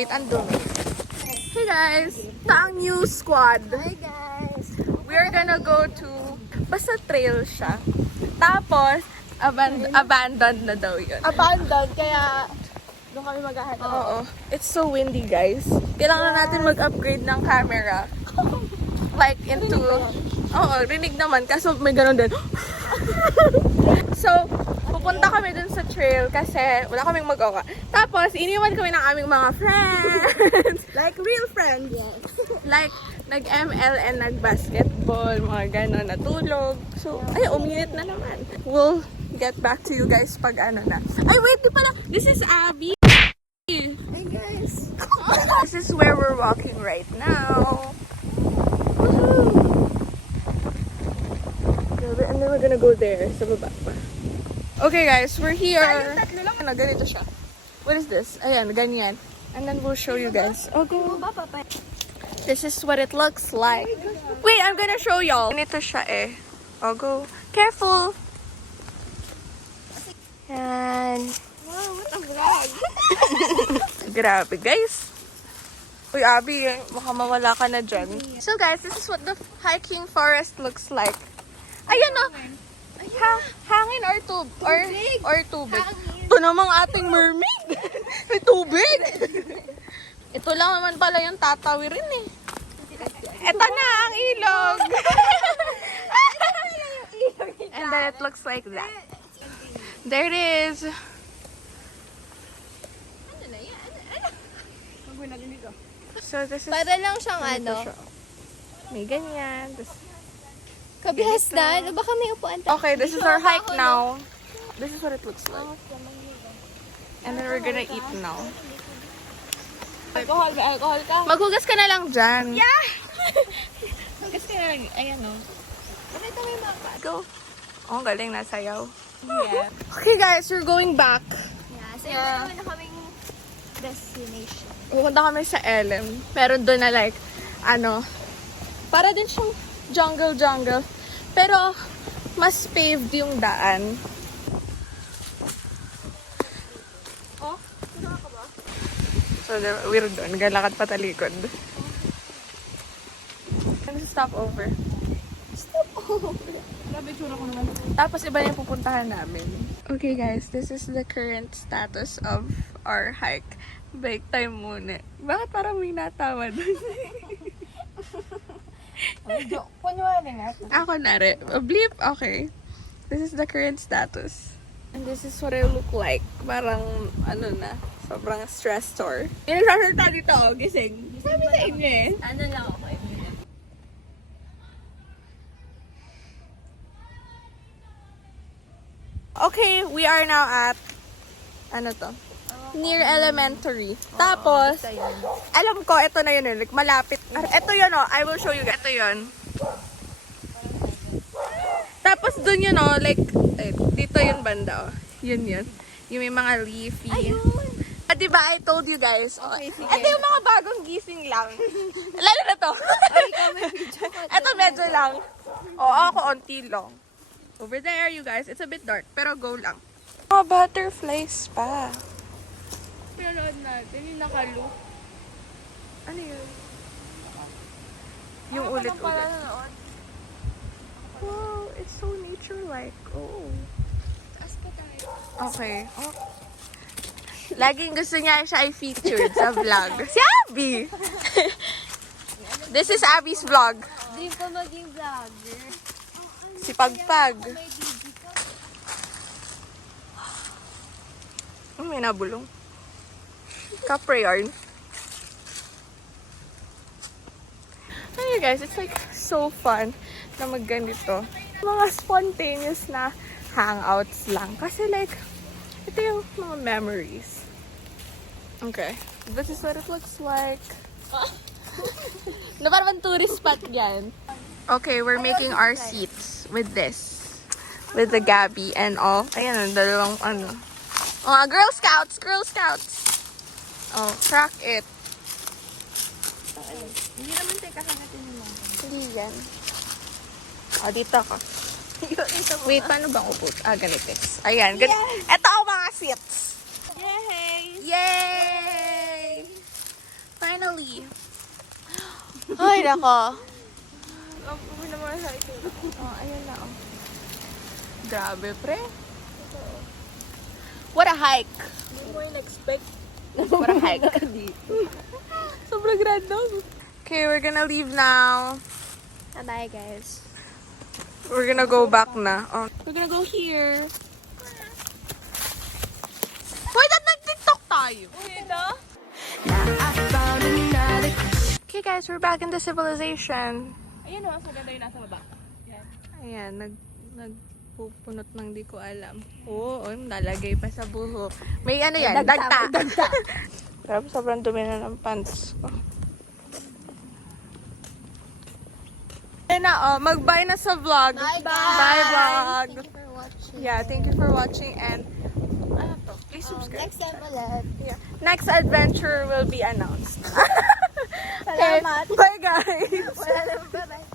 Wait, andun. Hey guys! Ito ang new squad. Hi guys! We're gonna go to... Basta trail siya. Tapos, abandoned na daw yun. Abandoned, kaya doon kami maghahanap. Oo. It's so windy, guys. Kailangan natin mag-upgrade ng camera. Like, into... Oo, rinig naman. Kaso may ganun din. So, pupunta kami dun sa trail kasi wala kaming magawa. Tapos, iniwan kami ng aming mga friends. Like real friends. Yes. Like, nag-ML and nag-basketball, mga gano'n, natulog. So, ay, uminit na naman. We'll get back to you guys pag ano na. Ay, wait, di pala. This is Abby. Hey guys! This is where we're walking right now. Woohoo! And then we're gonna go there, sa baba pa. Okay guys, we're here. Ano, ganito siya. What is this? Ayan, ganyan. And then we'll show you guys. Oh, go. This is what it looks like. Wait, I'm gonna show y'all. Ganito siya eh. Oh, go. Careful. Yan. Wow, what a vlog! Grabe, guys. Uy, Abby, baka mawala ka na dyan. So, guys, this is what the hiking forest looks like. Ayan o. Hangin or tubig. Ito namang ating mermaid. May tubig. Ito lang naman pala yung tatawirin eh. Ito na ang ilog. And then it looks like that. There it is. So this is... Para lang siyang ano, May ganyan. kabihasdan. O baka may upuan tayo. Okay, this is our hike now. This is what it looks like. And then we're gonna eat now. Alcohol ka? Maghugas ka na lang dyan. Yeah! Hugas ka lang. Ayan o. Bakit may mapa? Go. Oh, galing na sayaw. Yeah. Okay guys, we're going back. Yeah. So, yun naman na kaming destination. Pupunta kami sa LM. Meron doon na like, ano, para din siyang jungle. Pero, mas paved yung daan. Oh? Saan ka ba? So, we're doon. Galakad pa talikod. Ano sa stopover? Grabe tsura ko naman. Tapos iba yung pupuntahan namin. Okay guys, this is the current status of our hike. Break time muna. Bakit parang may natawa dun? Kunwari nga. Ako na rin. Bleep? Okay. This is the current status. And this is what I look like. Parang, ano na, sobrang stressor. Yung nagsasalita dito, oh, gising. Sabi sa inyo eh. Ano lang ako eh. Okay, we are now at, ano to? Near elementary. Tapos, alam ko, ito na yun eh. Like, malapit. Ito yun oh. I will show you guys. Ito yun. Tapos dun yun oh. Like, dito yun banda oh. Yun. Yung may mga leafy. Ayun! Diba, I told you guys. Oh, Okay, sige. ito yung mga bagong gising lang. Lalo na to. Ito medyo lang. Oo, ako onti lang. Over there, you guys. It's a bit dark, pero go lang. Mga butterflies pa. Pinanood natin yung naka-loop. Ano yun? Yung ulit-ulit. Wow, it's so nature-like. Oh. Taas ka tayo. Okay. Oh. Laging gusto niya siya i-featured sa vlog. Si Abby! This is Abby's vlog. Dream ko maging vlogger. Si Pagpag. May digital. May nabulong. Capre yarn. Hey guys, it's like so fun na magganito. Mga spontaneous na hangouts lang. Kasi like, ito yung mga memories. Okay. This is what it looks like. Na parang tourist spot yan. Okay, we're making our seats with this. With the Gabby and all. Ayan, dalawang ano. Oh, Girl Scouts! Oh, crack it. Hindi naman tayo kakagatin mo. Hindi yan. Oh, dito ako. Wait, paano bang upo? Ganito. Ayan. Ito ang mga seats. Yay! Yay! Jollibee. Ay, nako. Oh, ayun na, oh. Grabe, pre. What a hike. Hindi mo yung expect. What a hike. Sobrang random. Okay, we're gonna leave now. Bye guys. We're gonna go back na. Oh. We're gonna go here. Why that nag-tiktok tayo? Okay guys, we're back in the civilization. Ayun o, sa ganda yung nasa baba. Ayan, nagpupunot ng di ko alam. Oo, nalagay pa sa buhok. May ano yan? Dagta. Grabe, sobrang dumi na ng pants ko. Ayan na, oh, mag-bye na sa vlog. Bye, guys. Bye, vlog. Thank you for watching. Yeah, thank you for watching and ano to? Please subscribe. Next time ulit. Yeah. Next adventure will be announced. Okay, Salamat. bye guys. Wala lang. Bye-bye.